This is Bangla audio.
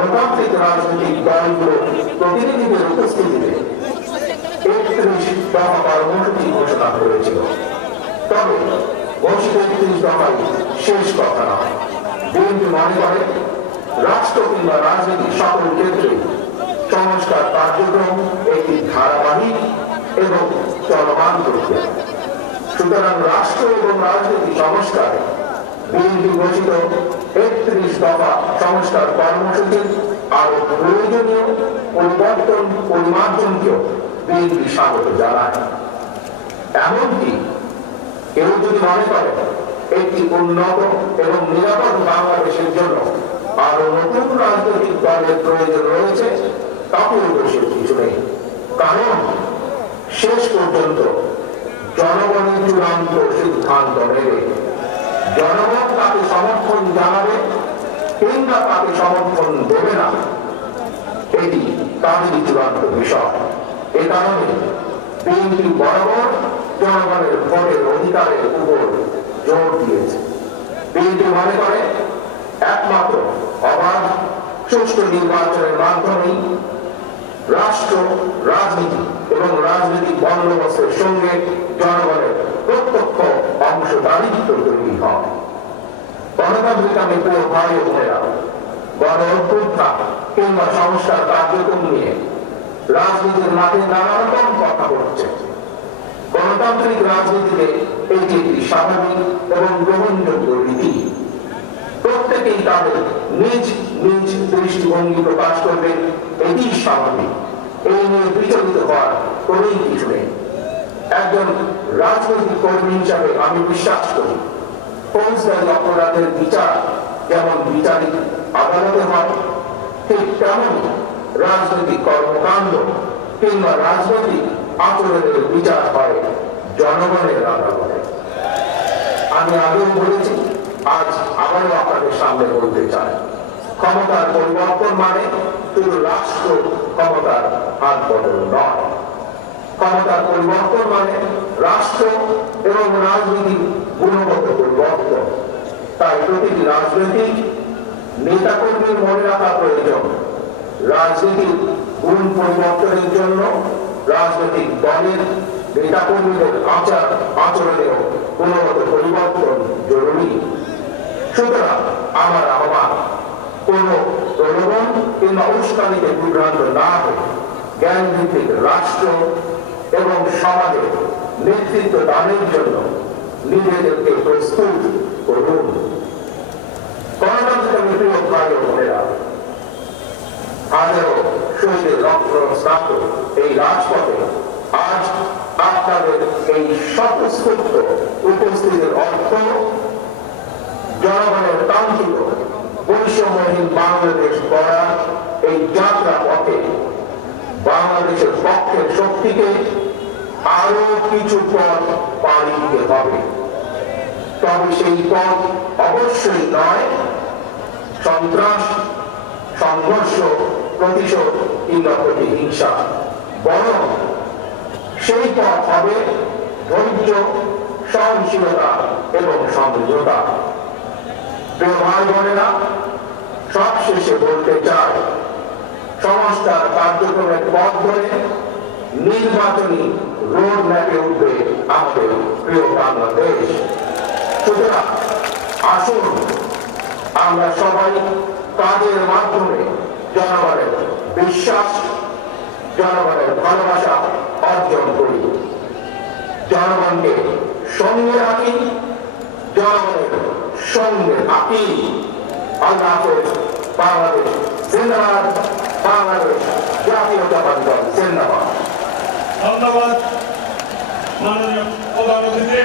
গণতান্ত্রিক রাজনৈতিক দলগুলো প্রতিনিধিদের উপস্থিতিতে ৩১ দফা কর্মসূচি ঘোষণা করেছিল। তবে ঘোষিত ৩১ দফাই শেষ কথা নয়। বিএনপি মনে করে রাষ্ট্র কিংবা রাজনীতি সকল ক্ষেত্রে সংস্কার কার্যক্রম একটি ধারাবাহিক এবং চলমান প্রক্রিয়া। সুতরাং রাষ্ট্র এবং রাজনীতি সংস্কার বিএনপি ঘোষিত ৩১ দফা সংস্কার কর্মসূচির আরো প্রয়োজনীয় পরিবর্তন পরিমার্জনকেও বিএনপি স্বাগত জানায়। এমনকি কেউ যদি মনে করে একটি উন্নত এবং নিরাপদ বাংলাদেশের জন্য আরো নতুন রাজনৈতিক দলের প্রয়োজন রয়েছে, তাতেও দোষের কিছু নেই। কারণ শেষ পর্যন্ত জনগণের চূড়ান্ত সিদ্ধান্ত নেবে। জনগণ তাকে সমর্থন জানাবে কিংবা তাকে সমর্থন দেবে না, এটি তাদেরই চূড়ান্ত বিষয়। এ কারণে বিএনপি বরাবর জনগণের ভোটের অধিকারের উপর জোর দিয়েছে। বিএনপি মনে করে একমাত্র অবাধ সুষ্ঠু নির্বাচনের মাধ্যমেই রাষ্ট্র, রাজনীতি এবং রাজনৈতিক বন্দোবস্তের সঙ্গে জনগণের প্রত্যক্ষ অংশদারিত্ব তৈরি হয়। গণতান্ত্রিক আমি প্রিয় ভাই ও বোনেরা, গণ অভ্যুত্থান কিংবা সংস্কার কার্যক্রম নিয়ে রাজনীতির মাঠে নানা রকম কথা হচ্ছে। গণতান্ত্রিক রাজনীতিতে এটি একটি স্বাভাবিক এবং গ্রহণযোগ্য রীতি। প্রত্যেকেই তাদের নিজ নিজ দৃষ্টিভঙ্গি প্রকাশ করবে, এটি স্বাভাবিক। এই নিয়ে বিচলিত হওয়ার কোন কিছু নেই। একজন রাজনৈতিক কর্মী হিসাবে আমি বিশ্বাস করি ফৌজদারি অপরাধের বিচার যেমন বিচারিক আদালতে হয়, ঠিক তেমনই রাজনৈতিক কর্মকাণ্ড কিংবা রাজনৈতিক আচরণের বিচার হয় জনগণের আদালতে। আমি আগেও বলেছি, আজ আবারও আপনাদের সামনে বলতে চাই, ক্ষমতার পরিবর্তন মানে শুধু রাষ্ট্র ক্ষমতার হাত বদল নয়। ক্ষমতার পরিবর্তন মানে রাষ্ট্র এবং রাজনীতির গুণগত পরিবর্তন। তাই প্রতিটি রাজনৈতিক নেতাকর্মীর মনে রাখা প্রয়োজন, রাজনীতির গুণ পরিবর্তনের জন্য রাজনৈতিক দলের নেতাকর্মীদের আচরণেও গুণগত পরিবর্তন জরুরি। সুতরাং আমার আহ্বান, কোন প্রলোভন কিংবা উস্কানিতে বিভ্রান্ত না হয়ে জ্ঞানভিত্তিক রাষ্ট্র এবং সমাজের নেতৃত্ব দানের জন্য নিজেদেরকে প্রস্তুত করুন। গণতান্ত্রিক প্রিয় ভাই ও বোনেরা, হাজারো শহীদের রক্ত স্নাত এই রাজপথে আজ আপনাদের এই স্বতঃস্ফূর্ত উপস্থিতির অর্থ জনগণের কাঙ্ক্ষিত বৈষম্যহীন বাংলাদেশ গড়ার এই যাত্রা পথে বাংলাদেশের পক্ষের শক্তিকে আরো কিছু পথ পাড়ি দিতে হবে। তবে সেই পথ অবশ্যই নয় সন্ত্রাস, সংঘর্ষ, প্রতিশোধ কিংবা প্রতিহিংসা, বরং সেই পথ হবে ধৈর্য, সহনশীলতা এবং সমঝোতা। প্রিয় ভাই বোনেরা, সবশেষে বলতে চাই, সংস্কার কার্যক্রমের পথ ধরে নির্বাচনী রোড ম্যাপে উঠবে আমাদের প্রিয় বাংলাদেশ। সুতরাং আসুন আমরা সবাই কাজের মাধ্যমে জনগণের বিশ্বাস, জনগণের ভালোবাসা অর্জন করি। জনগণকে সঙ্গে রাখি, জনগণের সঙ্গে থাকি। আল্লাহ হাফেজ। বাংলাদেশ জিন্দাবাদ, বাংলাদেশ জাতীয়তাবাদী দল জিন্দাবাদ। ধন্যবাদ মাননীয় প্রধান অতিথি।